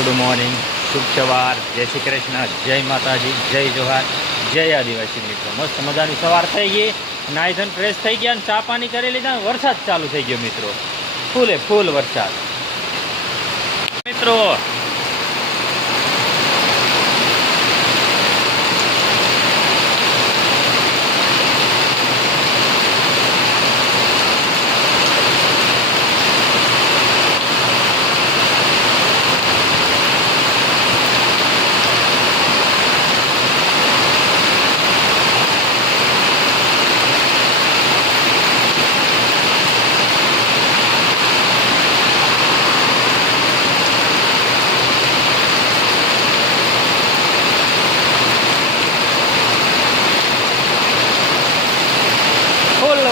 Good morning, શુભ સવાર, જય શ્રી કૃષ્ણ, જય માતાજી, જય જોહાર, જય આદિવાસી મિત્રો. મસ્ત મજાની સવાર થઈ ગઈ, નાઈ ધોઈને ફ્રેશ થઈ ગયા અને ચા પાણી કરી લીધા. વરસાદ ચાલુ થઈ ગયો મિત્રો, ફૂલે ફૂલ વરસાદ મિત્રો.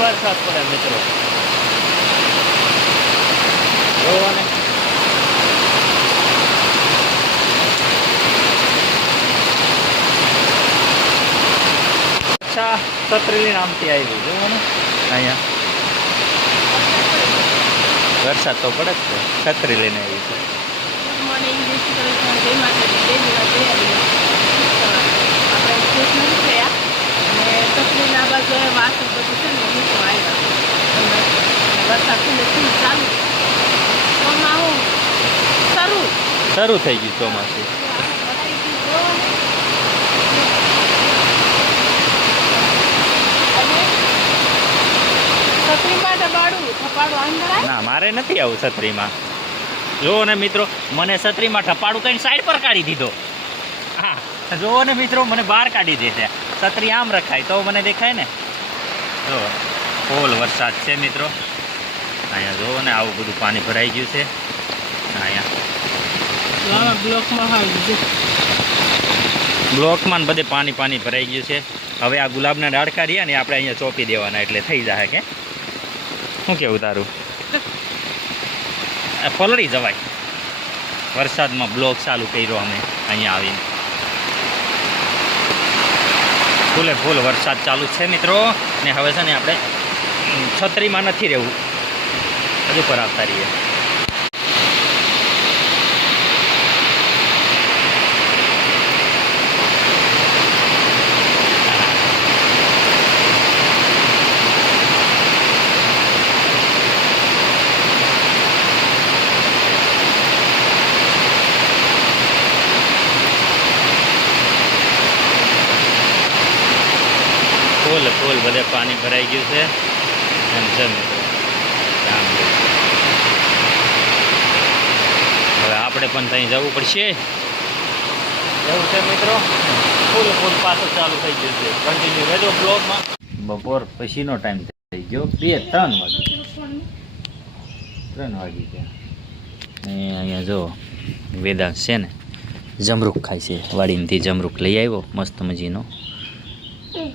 વરસાદ પડે મિત્રો, જોવો ને. અચ્છા, છત્રી નામથી આવી જોવો ને. અહીંયા વરસાદ તો પડે જ છે, છત્રી લઈને આવી છે. શરૂ થઈ ગયું ચોમાસું. ના, મારે નથી આવું છત્રીમાં. જોવો ને મિત્રો, મને છત્રીમાં ઠપાડું કઈ સાઈડ પર કાઢી દીધો. હા, જોવો ને મિત્રો, મને બહાર કાઢી દે છે. છત્રી આમ રખાય તો મને દેખાય ને. જો ફૂલ વરસાદ છે મિત્રો. અહીંયા જોવો ને, આવું બધું પાણી ભરાઈ ગયું છે. અહીંયા બ્લોકમાં બધે પાણી ભરાઈ ગયું છે. હવે આ ગુલાબના ડાળખા રહ્યા ને આપણે અહીંયા ચોપી દેવાના, એટલે થઈ જાય. કે શું કેવું તારું? પલળી જવાય. વરસાદમાં બ્લોક ચાલુ કર્યો અમે અહીંયા આવીને. ફૂલે ફૂલ વરસાદ ચાલુ છે મિત્રો. ને હવે છે ને આપણે છત્રીમાં નથી રહેવું, હજુ પર આવતા રહીએ. ફૂલ ફૂલ બધે પાણી ભરાઈ ગયું છે. એમ છે મિત્રો. હવે આપણે પણ ત્યાં જવું પડશે એવું છે મિત્રો. ફૂલ ફૂલ પાછું ચાલુ થઈ ગયું છે. કન્ટિન્યુ રહેજો બ્લોગમાં. બપોર પછીનો ટાઈમ થઈ ગયો, 3 વાગી ગયા. અહીંયા જો વેદાંશ છે ને, જમરૂક ખાય છે. વાડીમાંથી જમરૂક લઈ આવ્યો મસ્ત મજીનો,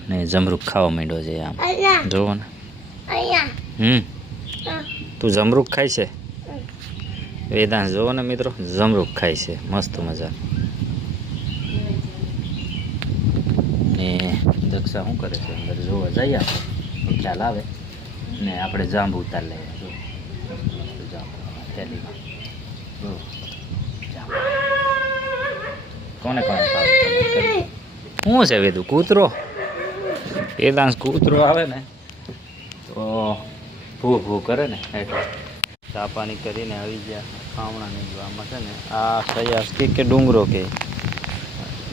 ને જમરૂક ખાવા માંડ્યો છે. આમ જોવો ને. તું જમરૂક ખાય છે? વેદાંશ જોવો ને મિત્રો, જમરૂક ખાય છે મસ્ત મજા. ને દક્ષા શું કરે છે અંદર જોવા જઈએ આપણે, ખ્યાલ આવે. ને આપણે જાંબુ ઉતાર લઈએ. જો થેલીમાં કોને કોને ખાવ શું છે વેદું? કૂતરો. વેદાંશ કૂતરો આવે ને તો ભૂ ભૂ કરે ને, એટલે ચા પાણી કરીને આવી ગયા. ખામણા નહીં જોવામાં છે ને, આ સયા કે ડુંગરો કે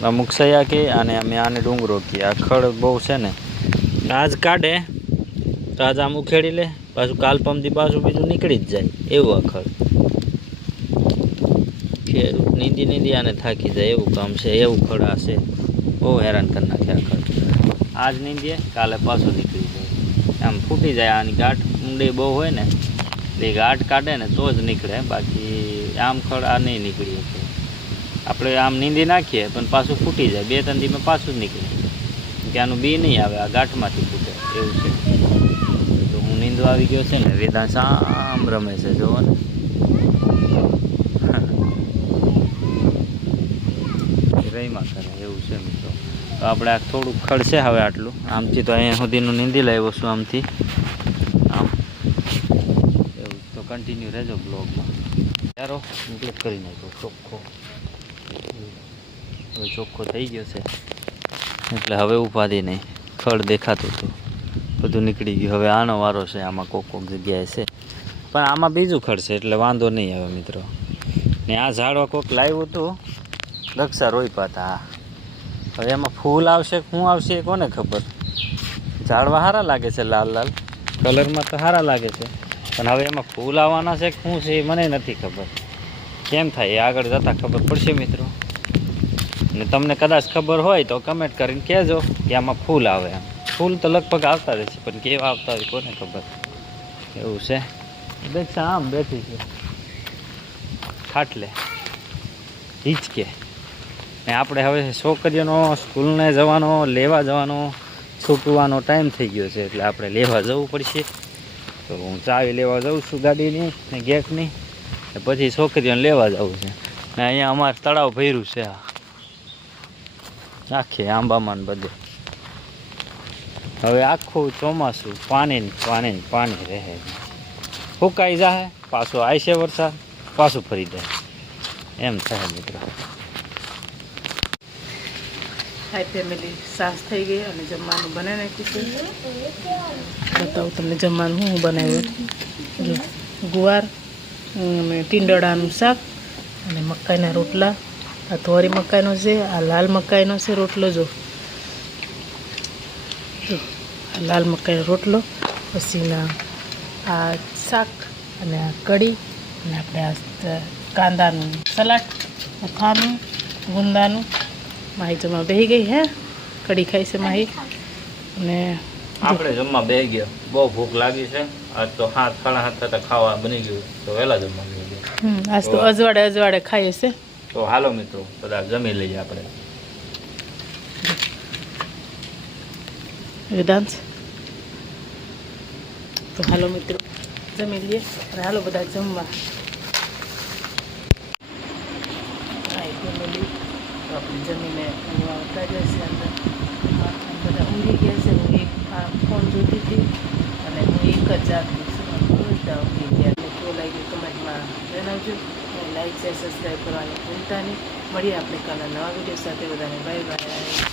અમુક સયા કે, અને અમે આને ડુંગરો કે. આ ખડ બહુ છે ને, આજ કાઢે તો આજ આમ ઉખેડી લે, પાછું કાલ પમથી પાછું બીજું નીકળી જ જાય એવું આ ખડ. ખેડૂત નીંદી આને થાકી જાય એવું કામ છે. એવું ખડ આ છે, બહુ હેરાન કરી નાખે આ ખડ. આજ નીંદીએ, કાલે પાછું નીકળી જાય. આમ ફૂટી જાય. આની ગાંઠ ઊંડી બહુ હોય ને, એ ગાંઠ કાઢે ને તો જ નીકળે. બાકી આમ ખડ આ નહીં નીકળી શકે. આપણે આમ નીંદી નાખીએ પણ પાછું ફૂટી જાય. 2-3 દિવસમાં પાછું જ નીકળે. કે આનું બી નહીં આવે, આ ગાંઠમાંથી ફૂટે એવું છે. તો હું નીંદવા આવી ગયો છે ને, વેદાંશ આમ રમે છે જોવો ને. રહીમાં કરે એવું છે મિત્રો. તો આપણે આ થોડુંક ખડ છે હવે આટલું. આમથી તો અહીંયા સુધીનું નીંદી લાવ્યો છું આમથી આમ. એવું તો કન્ટિન્યુ રહેજો બ્લોગમાં. ચારો કમ્પ્લીટ કરી નાખ્યો ચોખ્ખો. હવે ચોખ્ખો થઈ ગયો છે એટલે હવે ઉપાધિ નહીં. ખડ દેખાતું હતું બધું નીકળી ગયું. હવે આનો વારો છે. આમાં કોક જગ્યાએ છે પણ આમાં બીજું ખડ છે એટલે વાંધો નહીં આવે મિત્રો. ને આ ઝાડવા કોક લાવ્યું હતું દક્ષા રોપ્યા હતા. હવે એમાં ફૂલ આવશે શું આવશે એ કોને ખબર. ઝાડવા સારા લાગે છે, લાલ લાલ કલરમાં તો સારા લાગે છે પણ હવે એમાં ફૂલ આવવાના છે શું છે એ મને નથી ખબર. કેમ થાય એ આગળ જતાં ખબર પડશે મિત્રો. ને તમને કદાચ ખબર હોય તો કમેન્ટ કરીને કહેજો કે આમાં ફૂલ આવે. એમ ફૂલ તો લગભગ આવતા રહેશે પણ કેવા આવતા હોય કોને ખબર. એવું છે. દક્ષા આમ બેઠી છે ખાટલે હિંચકે. ને આપણે હવે છોકરીઓનો સ્કૂલને જવાનો લેવા જવાનો છૂટવાનો ટાઈમ થઈ ગયો છે એટલે આપણે લેવા જવું પડશે. તો હું ચાવી લેવા જાઉં છું ગાડીની ને ગેટની. પછી છોકરીઓને લેવા જવું છે. ને અહીંયા અમારે તળાવ ભર્યું છે આખે આંબામાં બધે. હવે આખું ચોમાસું પાણી રહે. ફૂંકાઈ જાય પાછો આવશે વરસાદ પાછું ફરી જાય એમ થાય મિત્રો. હાય ફેમિલી, સાસ થઈ ગઈ અને જમવાનું બનાવી નાખ્યું છે. બતાવું તમને જમવાનું હું બનાવ્યું. જો ગુવાર અને ટીંડોળાનું શાક અને મકાઈના રોટલા. આ ધોરી મકાઈનો છે, આ લાલ મકાઈનો છે રોટલો. જો આ લાલ મકાઈનો રોટલો, પછીના આ શાક અને આ કઢી અને આપણે આ કાંદાનું સલાડ, ખાનું ગુંદાનું. માહી જમવા બેસી ગઈ હે, કઢી ખાઈ છે માહી. અને આપણે જમવા બેસી ગયા. બહુ ભૂખ લાગી છે. આજ તો 7:30 થતા ખાવા બની ગયું તો વહેલા જમવા બેસી ગયા. આજ તો અજવાડે ખાઈએ છે. તો હાલો મિત્રો બધા જમી લઈએ આપણે. વેદાંત તો હાલો મિત્રો જમી લઈએ અને હાલો બધા જમવા. આપણે જમીને આવતા જશે અંદર. બધા ઊંઘી ગયા છે. હું એક ફોન જોતી હતી અને હું એક જ જાગતી છું. બધા ઊંઘી ગયા. એટલે કેવું લાગ્યું કમેન્ટમાં જણાવજો. લાઈક શેર સબસ્ક્રાઈબ કરવાની ભૂલતા નહીં. મળીએ આપણે કાલના નવા વિડીયો સાથે. બધાને બાય બાય.